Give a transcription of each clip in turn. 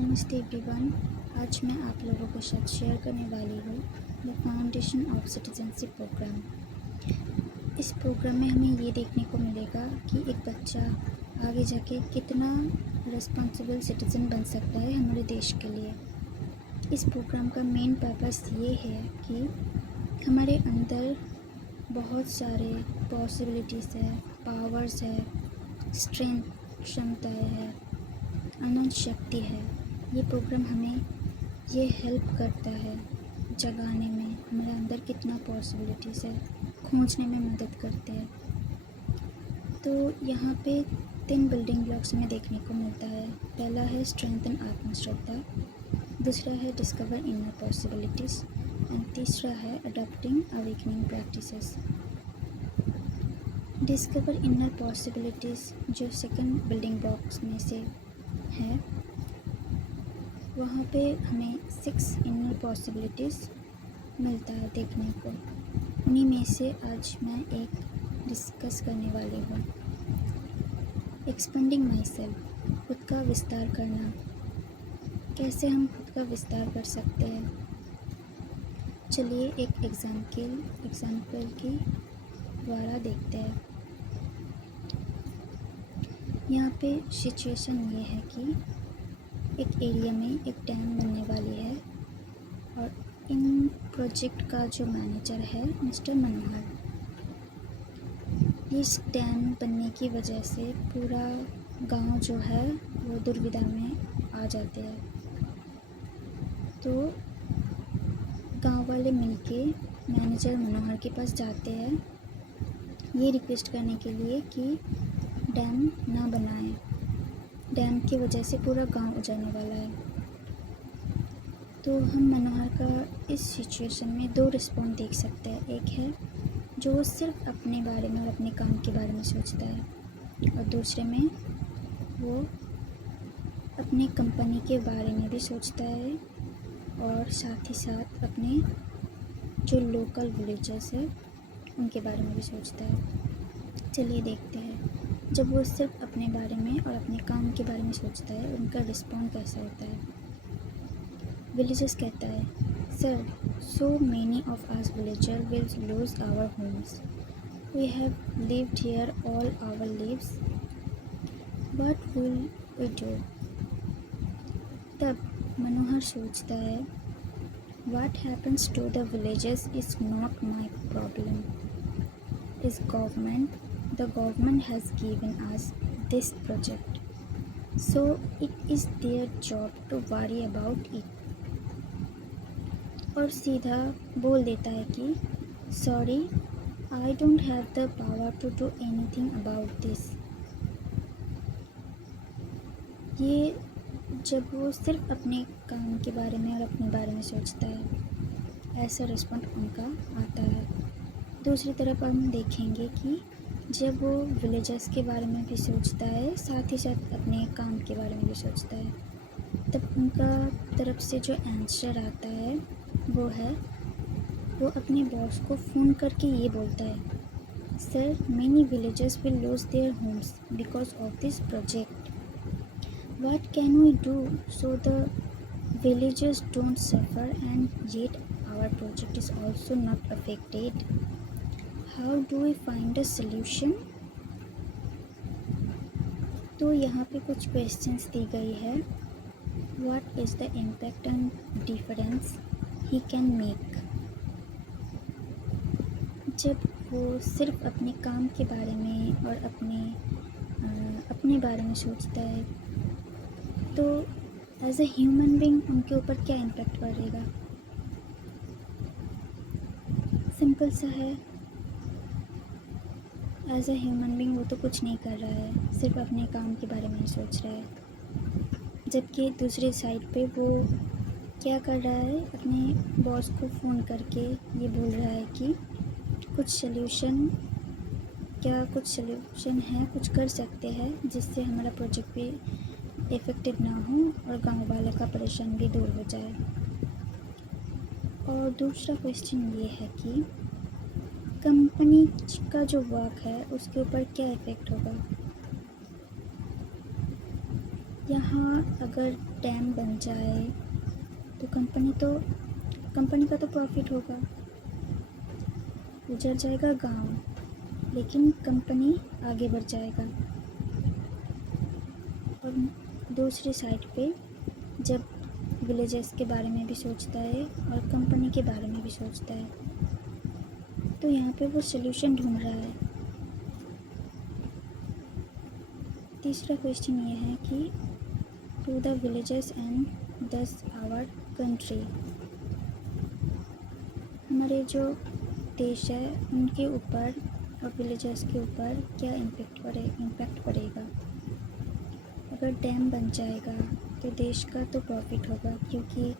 नमस्ते एवरीवन। आज मैं आप लोगों के साथ शेयर करने वाली हूँ the foundation of citizenship programme. इस प्रोग्राम में हमें ये देखने को मिलेगा कि एक बच्चा आगे जाके कितना रिस्पॉन्सिबल सिटीज़न बन सकता है हमारे देश के लिए। इस प्रोग्राम का मेन पर्पस ये है कि हमारे अंदर बहुत सारे पॉसिबिलिटीज़ है, पावर्स है, स्ट्रेंथ, क्षमताएँ है, अनंत शक्ति है। ये प्रोग्राम हमें ये हेल्प करता है जगाने में, हमारे अंदर कितना पॉसिबिलिटीज़ है खोजने में मदद करते हैं। तो यहाँ पे 3 बिल्डिंग ब्लॉक्स में देखने को मिलता है। पहला है स्ट्रेंथन आत्मश्रद्धा, दूसरा है डिस्कवर इनर पॉसिबिलिटीज़ एंड तीसरा है adopting awakening practices. Discover inner possibilities जो सेकंड बिल्डिंग ब्लॉक्स में से है, वहाँ पे हमें 6 इनर पॉसिबिलिटीज़ मिलता है देखने को। उन्हीं में से आज मैं एक डिस्कस करने वाली हूँ। एक्सपेंडिंग माई सेल्फ, खुद का विस्तार करना। कैसे हम खुद का विस्तार कर सकते हैं, चलिए एक एग्जाम्पल की द्वारा देखते हैं। यहाँ पे सिचुएशन ये है कि एक एरिया में एक डैम बनने वाली है और इन प्रोजेक्ट का जो मैनेजर है मिस्टर मनोहर, इस डैम बनने की वजह से पूरा गांव जो है वो दुर्विधा में आ जाते हैं। तो गांव वाले मिलके मैनेजर मनोहर के पास जाते हैं ये रिक्वेस्ट करने के लिए कि डैम ना बनाएं, डैम की वजह से पूरा गांव उजड़ने वाला है। तो हम मनोहर का इस सिचुएशन में 2 रिस्पॉन्स देख सकते हैं। एक है जो वो सिर्फ अपने बारे में और अपने काम के बारे में सोचता है, और दूसरे में वो अपने कंपनी के बारे में भी सोचता है और साथ ही साथ अपने जो लोकल विलेजर्स है उनके बारे में भी सोचता है। चलिए देखते हैं जब वो सिर्फ अपने बारे में और अपने काम के बारे में सोचता है उनका रिस्पॉन्स कैसा होता है। विलेजर्स कहता है, sir, so many of us villagers will lose our homes. We have lived here all our lives. What will we do? तब मनोहर सोचता है, What happens to the villagers is not my problem. Is government. The government has given us this project, so it is their job to worry about it. और सीधा बोल देता है कि sorry, I don't have the power to do anything about this. ये जब वो सिर्फ अपने काम के बारे में और अपने बारे में सोचता है, ऐसा रिस्पॉन्स उनका आता है। दूसरी तरफ हम देखेंगे कि जब वो विलेजर्स के बारे में भी सोचता है, साथ ही साथ अपने काम के बारे में भी सोचता है, तब उनका तरफ से जो आंसर आता है वो है, वो अपने बॉस को फ़ोन करके ये बोलता है, sir, many villagers will lose their homes because of this project. What can we do so the villagers don't suffer and yet our project is also not affected. How do we find a solution? तो यहाँ पे कुछ questions दी गई है। What is the impact and difference he can make? जब वो सिर्फ अपने काम के बारे में और अपने बारे में सोचता है, तो एज ए ह्यूमन बीइंग उनके ऊपर क्या इम्पैक्ट पड़ेगा? सिंपल सा है, एज ए ह्यूमन बीइंग वो तो कुछ नहीं कर रहा है, सिर्फ अपने काम के बारे में सोच रहा है। जबकि दूसरी साइड पे वो क्या कर रहा है, अपने बॉस को फ़ोन करके ये बोल रहा है कि कुछ सल्यूशन है, कुछ कर सकते हैं जिससे हमारा प्रोजेक्ट भी इफ़ेक्टेड ना हो और गांव वाले का परेशान भी दूर हो जाए। और दूसरा क्वेश्चन ये है कि कंपनी का जो वर्क है उसके ऊपर क्या इफ़ेक्ट होगा। यहाँ अगर डैम बन जाए तो कंपनी का तो प्रॉफिट होगा, उजड़ जाएगा गांव, लेकिन कंपनी आगे बढ़ जाएगा। और दूसरी साइड पे जब विलेजेस के बारे में भी सोचता है और कंपनी के बारे में भी सोचता है, तो यहाँ पे वो सल्यूशन ढूंढ रहा है। तीसरा क्वेश्चन ये है कि टू द विलेजेस एंड दस आवर कंट्री, हमारे जो देश है उनके ऊपर और विलेजेस के ऊपर क्या इम्पैक्ट पड़ेगा। अगर डैम बन जाएगा तो देश का तो प्रॉफिट होगा, क्योंकि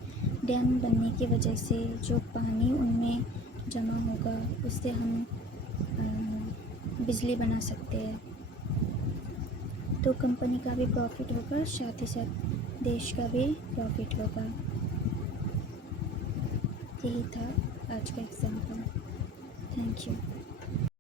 डैम बनने की वजह से जो पानी उनमें जमा होगा उससे हम बिजली बना सकते हैं, तो कंपनी का भी प्रॉफिट होगा, साथ ही साथ देश का भी प्रॉफिट होगा। यही था आज का एग्जाम्पल। Thank you.